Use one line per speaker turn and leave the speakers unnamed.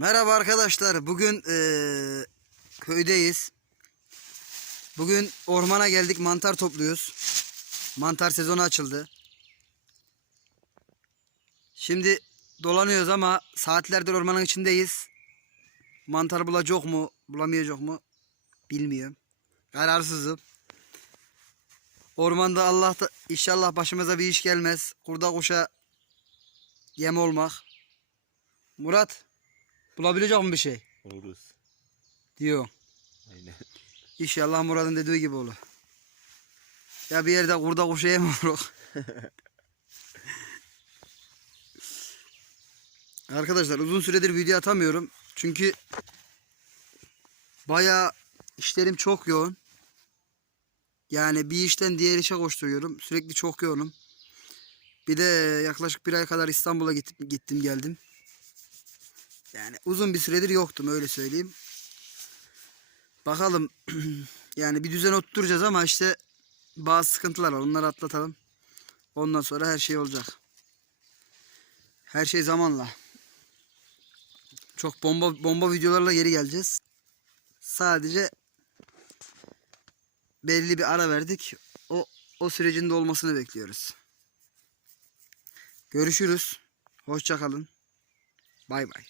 Merhaba arkadaşlar. Bugün eee, köydeyiz. Bugün ormana geldik. Mantar topluyoruz. Mantar sezonu açıldı. Şimdi dolanıyoruz ama saatlerdir ormanın içindeyiz. Mantar bulacak mu, bulamayacak mu bilmiyorum. Kararsızım. Ormanda Allah da inşallah başımıza bir iş gelmez. Kurda kuşa yem olmak. Murat bulabilecek mi bir şey?
Oluruz.
Diyor.
Aynen.
İnşallah Murat'ın dediği gibi olur. Ya bir yerde kurda kuşa yem olur. Arkadaşlar uzun süredir video atamıyorum. Çünkü bayağı işlerim çok yoğun. Yani bir işten diğer işe koşturuyorum. Sürekli çok yoğunum. Bir de yaklaşık bir ay kadar İstanbul'a gittim, gittim geldim. Yani uzun bir süredir yoktum öyle söyleyeyim. Bakalım yani bir düzen oturtacağız ama işte bazı sıkıntılar var. Onları atlatalım. Ondan sonra her şey olacak. Her şey zamanla. Çok bomba bomba videolarla geri geleceğiz. Sadece belli bir ara verdik. O o sürecin de olmasını bekliyoruz. Görüşürüz. Hoşça kalın. Bay bay.